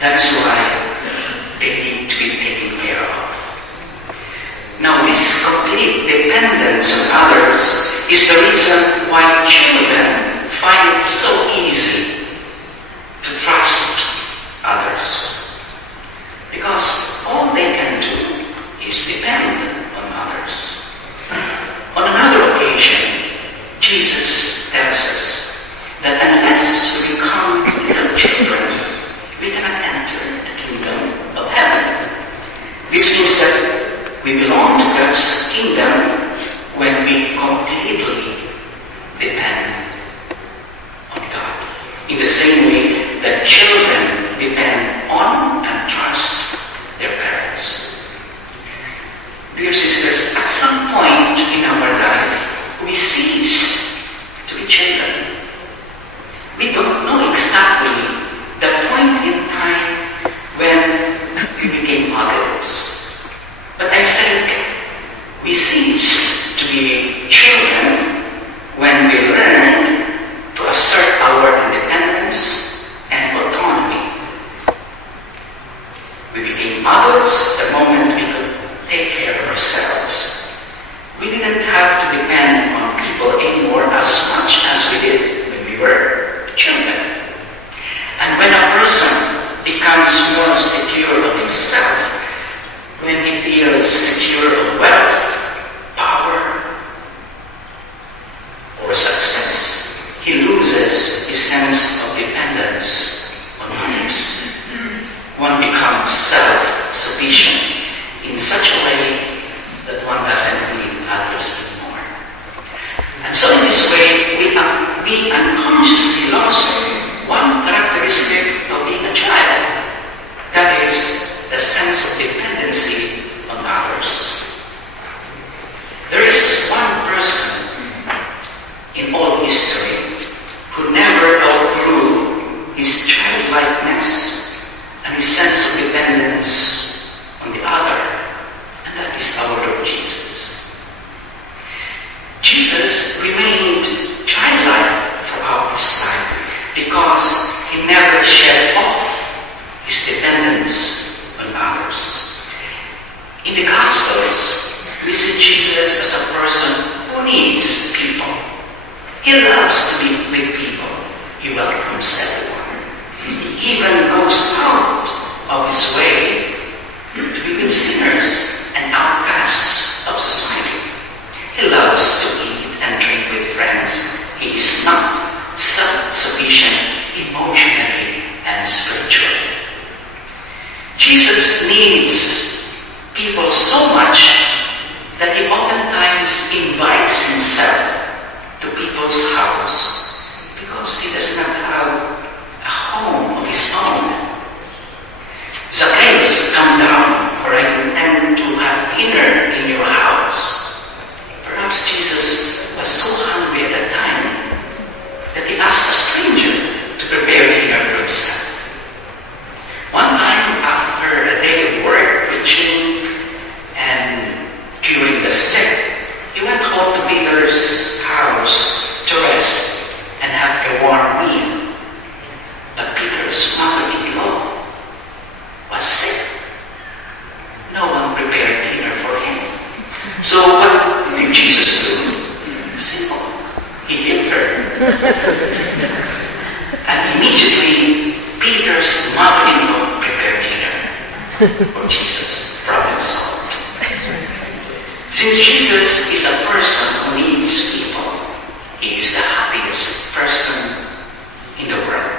That's why they need to be taken care of. Now, this complete dependence on others is the reason why children find it so easy to trust others. Because all they can do is depend on others. On another occasion, Jesus tells us that unless we become little children, we cannot enter the kingdom of heaven. This means that we belong to God's kingdom when we completely depend on God. In the same way that children depend on and trust their parents. Dear sisters, at some point in our life, we cease to be children. We don't know exactly the point in time when we became adults. But I think we cease to be children when we learn to assert our independence and autonomy. We became adults the moment we could take care of ourselves. We didn't have to depend on people anymore as much as we did when we were children. And when a person becomes more secure of himself, when he feels secure of wealth, power, or success, he loses his sense of dependence on others. One becomes self-sufficient in such a way that one doesn't need others anymore. And so in this way, we unconsciously lost one characteristic of being a child. That is the sense of dependency on others. There is one person in all history who never outgrew his childlikeness and his sense of dependence on the other, and that is our Lord Jesus. Jesus remained childlike throughout his life because he never shed off his dependence on others. In the Gospels, we see Jesus as a person who needs people. He loves to be with people. He welcomes everyone. He even goes out of his way to be with sinners and outcasts of society. He loves to eat and drink with friends. He is not self-sufficient emotionally and spiritually. Jesus needs people so much that he oftentimes invites himself to people's house because he does not have a home of his own. Zacchaeus, come down, for I intend to have dinner in your house. Perhaps Jesus was so hungry at that time that he asked a stranger to prepare dinner for himself. One time, after a day of work, preaching, and curing the sick, he went home to Peter's house to rest and have a warm meal. But Peter's mother-in-law was sick. No one prepared dinner for him. So what did Jesus do? Simple. He healed her. And immediately, Peter's mother-in-law prepared dinner for Jesus. Problem solved. Since Jesus is a person who needs people, he is the happiest person in the world,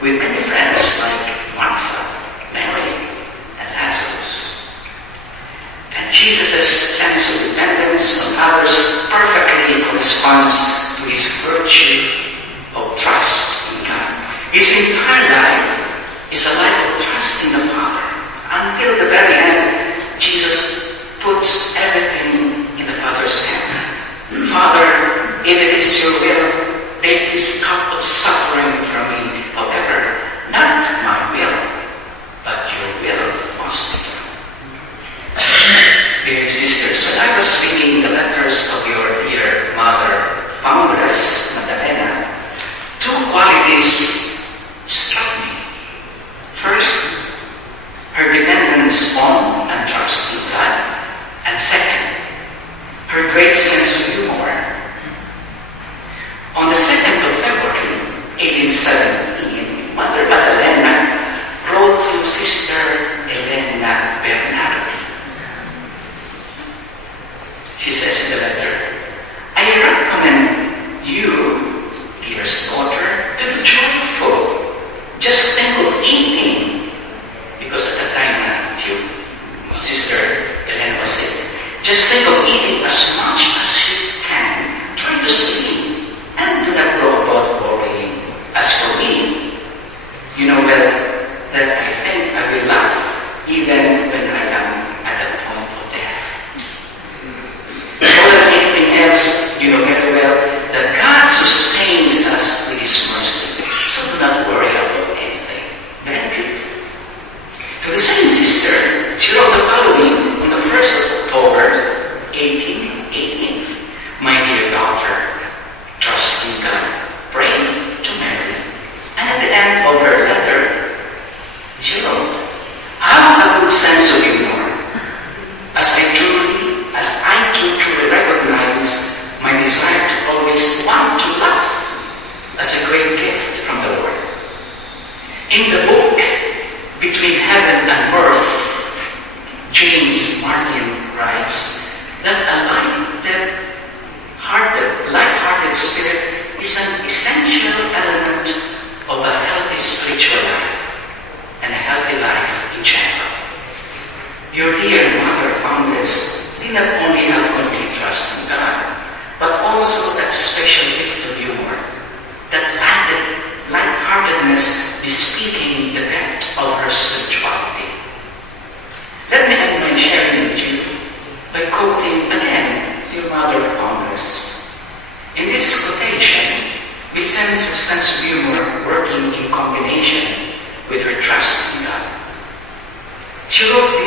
with many friends like Martha, Mary, and Lazarus. And Jesus' sense of dependence on others perfectly corresponds to his virtue of trust in God. His entire life is a life of trust in the Father. Until the very end, Jesus puts everything in the Father's hand. Father, if it is your will, take this cup of suffering from me. However, not my will, but your will must be done. Dear sisters, when I was reading the letters of your dear mother, Foundress Magdalena, two qualities struck me. First,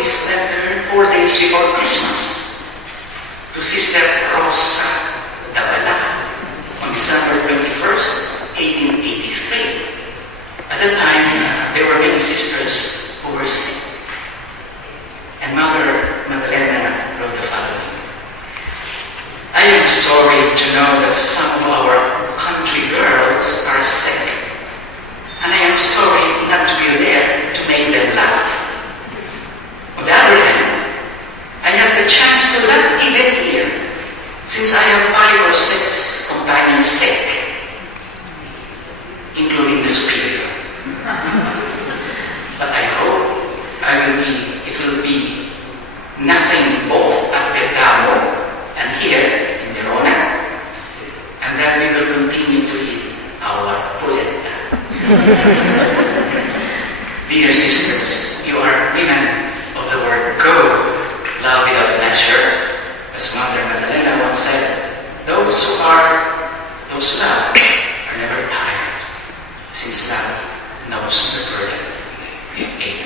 this letter 4 days before Christmas to Sister Rosa Dabala on December 21st, 1883. At that time, there were many sisters who were sick. And Mother Magdalena wrote the following: I am sorry to know that some of our country girls are sick, and I am sorry not to be there to make them laugh. On the other hand, I have the chance to laugh even here, since I have 5 or 6 companions sick, including the superior. But I hope it will be nothing both at Bergamo and here in Verona, and that we will continue to eat our polenta. Dear sisters, you are women of the word go, love without measure. As Mother Magdalena once said, those who love are never tired, since love knows the burden. Amen.